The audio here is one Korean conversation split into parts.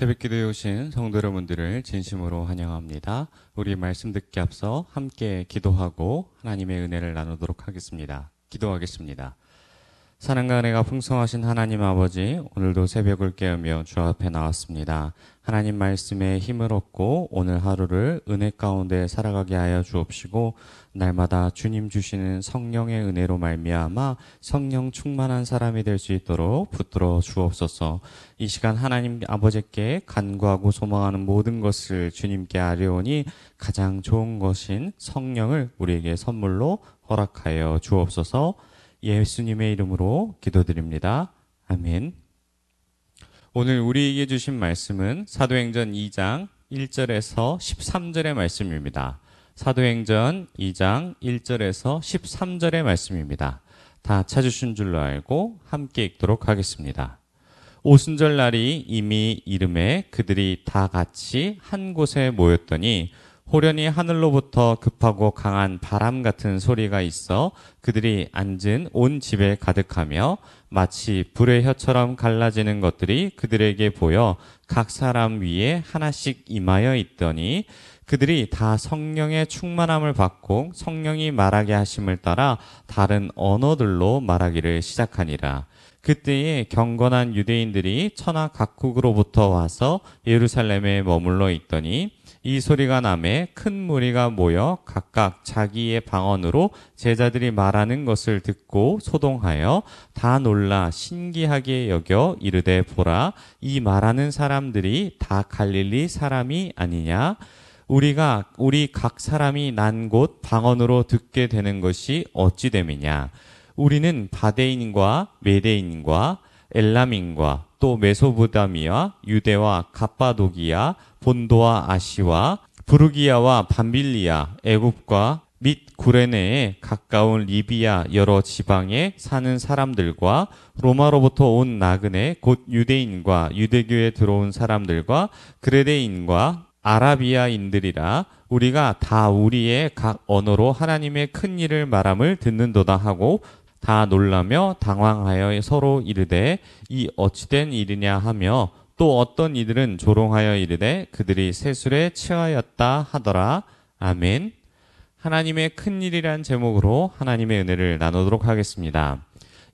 새벽기도에 오신 성도 여러분들을 진심으로 환영합니다. 우리 말씀 듣기 앞서 함께 기도하고 하나님의 은혜를 나누도록 하겠습니다. 기도하겠습니다. 사랑과 은혜가 풍성하신 하나님 아버지, 오늘도 새벽을 깨우며 주 앞에 나왔습니다. 하나님 말씀에 힘을 얻고 오늘 하루를 은혜 가운데 살아가게 하여 주옵시고, 날마다 주님 주시는 성령의 은혜로 말미암아 성령 충만한 사람이 될 수 있도록 붙들어 주옵소서. 이 시간 하나님 아버지께 간구하고 소망하는 모든 것을 주님께 아뢰오니 가장 좋은 것인 성령을 우리에게 선물로 허락하여 주옵소서. 예수님의 이름으로 기도드립니다. 아멘. 오늘 우리에게 주신 말씀은 사도행전 2장 1절에서 13절의 말씀입니다. 사도행전 2장 1절에서 13절의 말씀입니다. 다 찾으신 줄로 알고 함께 읽도록 하겠습니다. 오순절 날이 이미 이름에 그들이 다 같이 한 곳에 모였더니 호련히 하늘로부터 급하고 강한 바람 같은 소리가 있어 그들이 앉은 온 집에 가득하며 마치 불의 혀처럼 갈라지는 것들이 그들에게 보여 각 사람 위에 하나씩 임하여 있더니 그들이 다 성령의 충만함을 받고 성령이 말하게 하심을 따라 다른 언어들로 말하기를 시작하니라. 그때에 경건한 유대인들이 천하 각국으로부터 와서 예루살렘에 머물러 있더니 이 소리가 나매 큰 무리가 모여 각각 자기의 방언으로 제자들이 말하는 것을 듣고 소동하여 다 놀라 신기하게 여겨 이르되 보라, 이 말하는 사람들이 다 갈릴리 사람이 아니냐? 우리 각 사람이 난 곳 방언으로 듣게 되는 것이 어찌 됨이냐? 우리는 바데인과 메데인과 엘람인과 또 메소포타미아, 유대와 갑바도기아, 본도와 아시와 부르기아와 밤빌리아, 애굽과 및 구레네에 가까운 리비아 여러 지방에 사는 사람들과 로마로부터 온 나그네 곧 유대인과 유대교에 들어온 사람들과 그레데인과 아라비아인들이라. 우리가 다 우리의 각 언어로 하나님의 큰 일을 말함을 듣는도다 하고 다 놀라며 당황하여 서로 이르되 이 어찌된 일이냐 하며 또 어떤 이들은 조롱하여 이르되 그들이 세술에 취하였다 하더라. 아멘. 하나님의 큰 일이란 제목으로 하나님의 은혜를 나누도록 하겠습니다.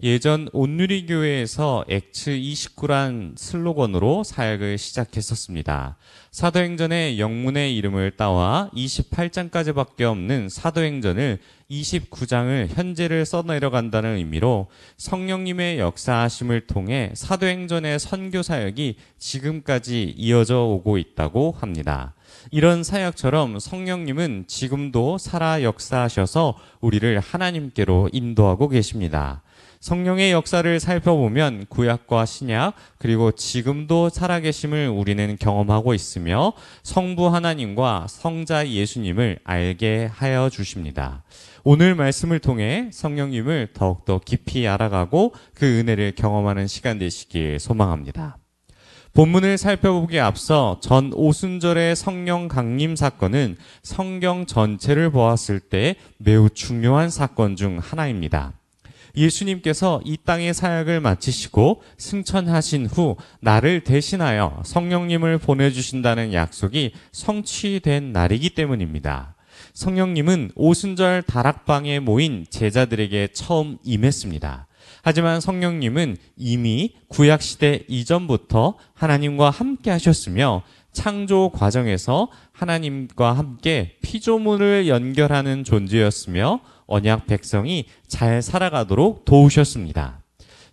예전 온누리교회에서 액츠 29란 슬로건으로 사역을 시작했었습니다. 사도행전의 영문의 이름을 따와 28장까지밖에 없는 사도행전을 29장을 현재를 써내려간다는 의미로 성령님의 역사하심을 통해 사도행전의 선교 사역이 지금까지 이어져 오고 있다고 합니다. 이런 사역처럼 성령님은 지금도 살아 역사하셔서 우리를 하나님께로 인도하고 계십니다. 성령의 역사를 살펴보면 구약과 신약 그리고 지금도 살아계심을 우리는 경험하고 있으며 성부 하나님과 성자 예수님을 알게 하여 주십니다. 오늘 말씀을 통해 성령님을 더욱더 깊이 알아가고 그 은혜를 경험하는 시간 되시길 소망합니다. 본문을 살펴보기에 앞서 전 오순절의 성령 강림 사건은 성경 전체를 보았을 때 매우 중요한 사건 중 하나입니다. 예수님께서 이 땅의 사역을 마치시고 승천하신 후 나를 대신하여 성령님을 보내주신다는 약속이 성취된 날이기 때문입니다. 성령님은 오순절 다락방에 모인 제자들에게 처음 임했습니다. 하지만 성령님은 이미 구약시대 이전부터 하나님과 함께 하셨으며 창조 과정에서 하나님과 함께 피조물을 연결하는 존재였으며 언약 백성이 잘 살아가도록 도우셨습니다.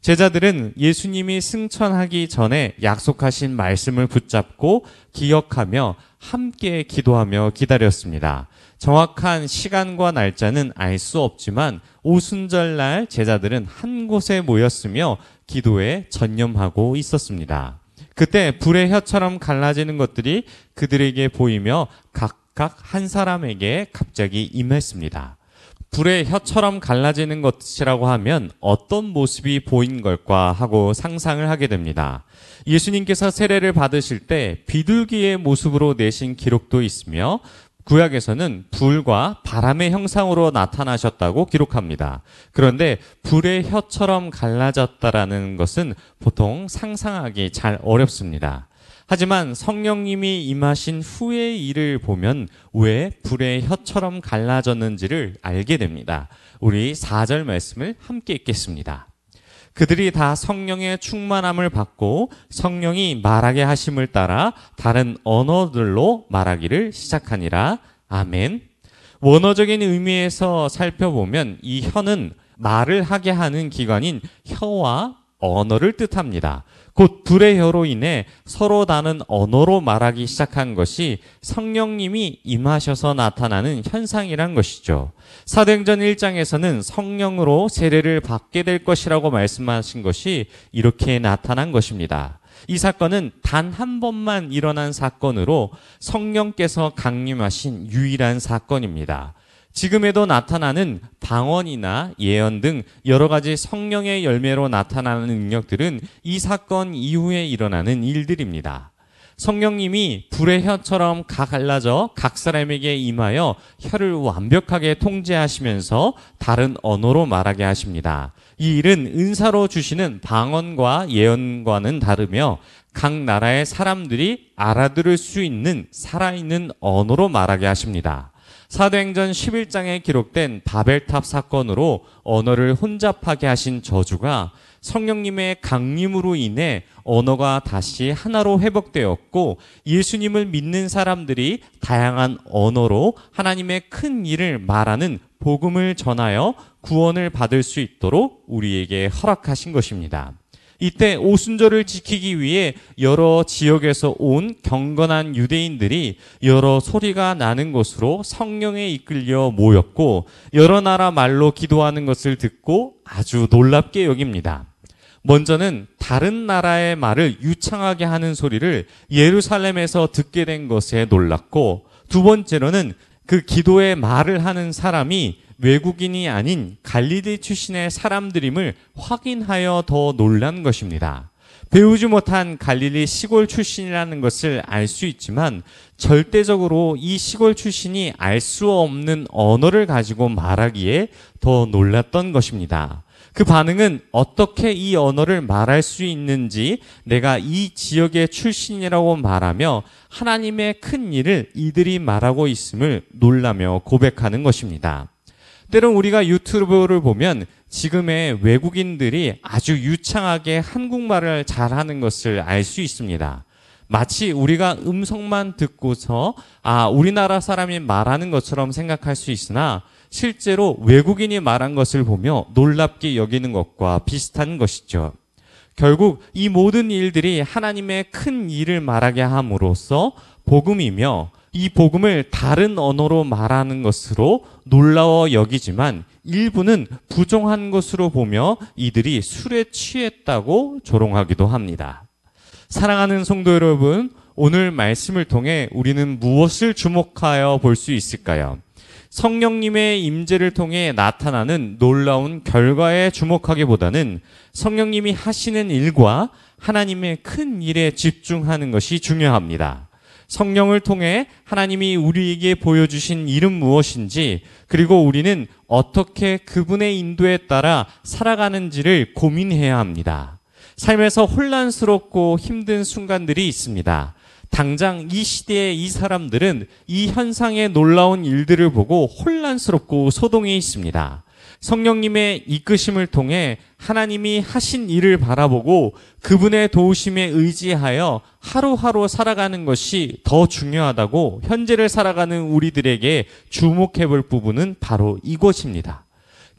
제자들은 예수님이 승천하기 전에 약속하신 말씀을 붙잡고 기억하며 함께 기도하며 기다렸습니다. 정확한 시간과 날짜는 알 수 없지만 오순절날 제자들은 한 곳에 모였으며 기도에 전념하고 있었습니다. 그때 불의 혀처럼 갈라지는 것들이 그들에게 보이며 각각 한 사람에게 갑자기 임했습니다. 불의 혀처럼 갈라지는 것이라고 하면 어떤 모습이 보인 걸까 하고 상상을 하게 됩니다. 예수님께서 세례를 받으실 때 비둘기의 모습으로 내신 기록도 있으며 구약에서는 불과 바람의 형상으로 나타나셨다고 기록합니다. 그런데 불의 혀처럼 갈라졌다라는 것은 보통 상상하기 잘 어렵습니다. 하지만 성령님이 임하신 후의 일을 보면 왜 불의 혀처럼 갈라졌는지를 알게 됩니다. 우리 4절 말씀을 함께 읽겠습니다. 그들이 다 성령의 충만함을 받고 성령이 말하게 하심을 따라 다른 언어들로 말하기를 시작하니라. 아멘. 원어적인 의미에서 살펴보면 이 혀는 말을 하게 하는 기관인 혀와 언어를 뜻합니다. 곧 불의 혀로 인해 서로 다른 언어로 말하기 시작한 것이 성령님이 임하셔서 나타나는 현상이란 것이죠. 사도행전 1장에서는 성령으로 세례를 받게 될 것이라고 말씀하신 것이 이렇게 나타난 것입니다. 이 사건은 단 한 번만 일어난 사건으로 성령께서 강림하신 유일한 사건입니다. 지금에도 나타나는 방언이나 예언 등 여러 가지 성령의 열매로 나타나는 능력들은 이 사건 이후에 일어나는 일들입니다. 성령님이 불의 혀처럼 갈라져 각 사람에게 임하여 혀를 완벽하게 통제하시면서 다른 언어로 말하게 하십니다. 이 일은 은사로 주시는 방언과 예언과는 다르며 각 나라의 사람들이 알아들을 수 있는 살아있는 언어로 말하게 하십니다. 사도행전 11장에 기록된 바벨탑 사건으로 언어를 혼잡하게 하신 저주가 성령님의 강림으로 인해 언어가 다시 하나로 회복되었고 예수님을 믿는 사람들이 다양한 언어로 하나님의 큰 일을 말하는 복음을 전하여 구원을 받을 수 있도록 우리에게 허락하신 것입니다. 이때 오순절을 지키기 위해 여러 지역에서 온 경건한 유대인들이 여러 소리가 나는 곳으로 성령에 이끌려 모였고 여러 나라 말로 기도하는 것을 듣고 아주 놀랍게 여깁니다. 먼저는 다른 나라의 말을 유창하게 하는 소리를 예루살렘에서 듣게 된 것에 놀랐고 두 번째로는 그 기도의 말을 하는 사람이 외국인이 아닌 갈릴리 출신의 사람들임을 확인하여 더 놀란 것입니다. 배우지 못한 갈릴리 시골 출신이라는 것을 알 수 있지만 절대적으로 이 시골 출신이 알 수 없는 언어를 가지고 말하기에 더 놀랐던 것입니다. 그 반응은 어떻게 이 언어를 말할 수 있는지 내가 이 지역의 출신이라고 말하며 하나님의 큰 일을 이들이 말하고 있음을 놀라며 고백하는 것입니다. 때론 우리가 유튜브를 보면 지금의 외국인들이 아주 유창하게 한국말을 잘하는 것을 알 수 있습니다. 마치 우리가 음성만 듣고서 우리나라 사람이 말하는 것처럼 생각할 수 있으나 실제로 외국인이 말한 것을 보며 놀랍게 여기는 것과 비슷한 것이죠. 결국 이 모든 일들이 하나님의 큰 일을 말하게 함으로써 복음이며 이 복음을 다른 언어로 말하는 것으로 놀라워 여기지만 일부는 부정한 것으로 보며 이들이 술에 취했다고 조롱하기도 합니다. 사랑하는 성도 여러분, 오늘 말씀을 통해 우리는 무엇을 주목하여 볼 수 있을까요? 성령님의 임재를 통해 나타나는 놀라운 결과에 주목하기보다는 성령님이 하시는 일과 하나님의 큰 일에 집중하는 것이 중요합니다. 성령을 통해 하나님이 우리에게 보여주신 일은 무엇인지 그리고 우리는 어떻게 그분의 인도에 따라 살아가는지를 고민해야 합니다. 삶에서 혼란스럽고 힘든 순간들이 있습니다. 당장 이 시대의 이 사람들은 이 현상의 놀라운 일들을 보고 혼란스럽고 소동해 있습니다. 성령님의 이끄심을 통해 하나님이 하신 일을 바라보고 그분의 도우심에 의지하여 하루하루 살아가는 것이 더 중요하다고 현재를 살아가는 우리들에게 주목해 볼 부분은 바로 이것입니다.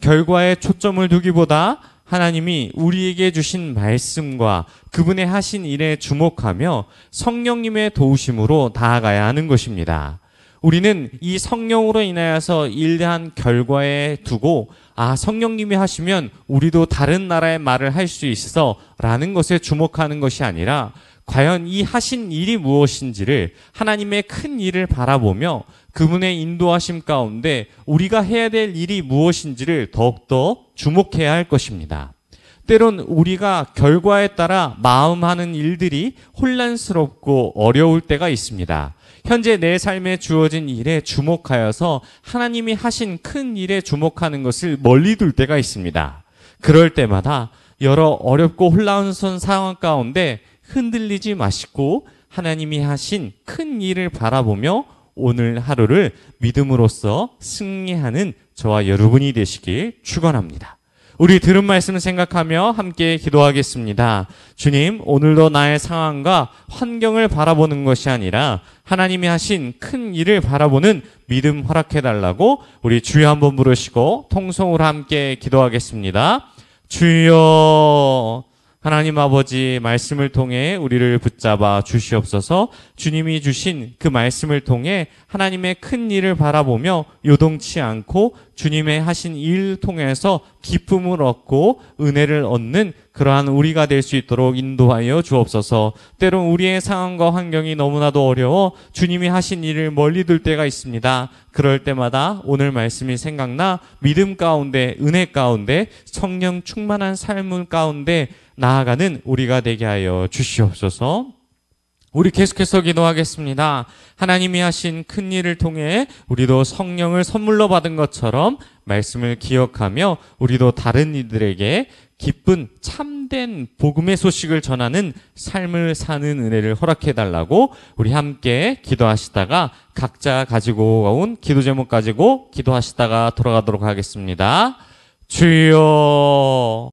결과에 초점을 두기보다 하나님이 우리에게 주신 말씀과 그분의 하신 일에 주목하며 성령님의 도우심으로 나아가야 하는 것입니다. 우리는 이 성령으로 인하여서 일한 결과에 두고 성령님이 하시면 우리도 다른 나라의 말을 할 수 있어 라는 것에 주목하는 것이 아니라 과연 이 하신 일이 무엇인지를 하나님의 큰 일을 바라보며 그분의 인도하심 가운데 우리가 해야 될 일이 무엇인지를 더욱더 주목해야 할 것입니다. 때론 우리가 결과에 따라 마음하는 일들이 혼란스럽고 어려울 때가 있습니다. 현재 내 삶에 주어진 일에 주목하여서 하나님이 하신 큰 일에 주목하는 것을 멀리 둘 때가 있습니다. 그럴 때마다 여러 어렵고 혼란스러운 상황 가운데 흔들리지 마시고 하나님이 하신 큰 일을 바라보며 오늘 하루를 믿음으로써 승리하는 저와 여러분이 되시길 축원합니다. 우리 들은 말씀을 생각하며 함께 기도하겠습니다. 주님, 오늘도 나의 상황과 환경을 바라보는 것이 아니라 하나님이 하신 큰 일을 바라보는 믿음 허락해달라고 우리 주여 한번 부르시고 통성으로 함께 기도하겠습니다. 주여, 하나님 아버지, 말씀을 통해 우리를 붙잡아 주시옵소서. 주님이 주신 그 말씀을 통해 하나님의 큰 일을 바라보며 요동치 않고 주님의 하신 일 통해서 기쁨을 얻고 은혜를 얻는 그러한 우리가 될 수 있도록 인도하여 주옵소서. 때론 우리의 상황과 환경이 너무나도 어려워 주님이 하신 일을 멀리 둘 때가 있습니다. 그럴 때마다 오늘 말씀이 생각나 믿음 가운데, 은혜 가운데, 성령 충만한 삶 가운데 나아가는 우리가 되게 하여 주시옵소서. 우리 계속해서 기도하겠습니다. 하나님이 하신 큰 일을 통해 우리도 성령을 선물로 받은 것처럼 말씀을 기억하며 우리도 다른 이들에게 기쁜 참된 복음의 소식을 전하는 삶을 사는 은혜를 허락해달라고 우리 함께 기도하시다가 각자 가지고 온 기도 제목 가지고 기도하시다가 돌아가도록 하겠습니다. 주여.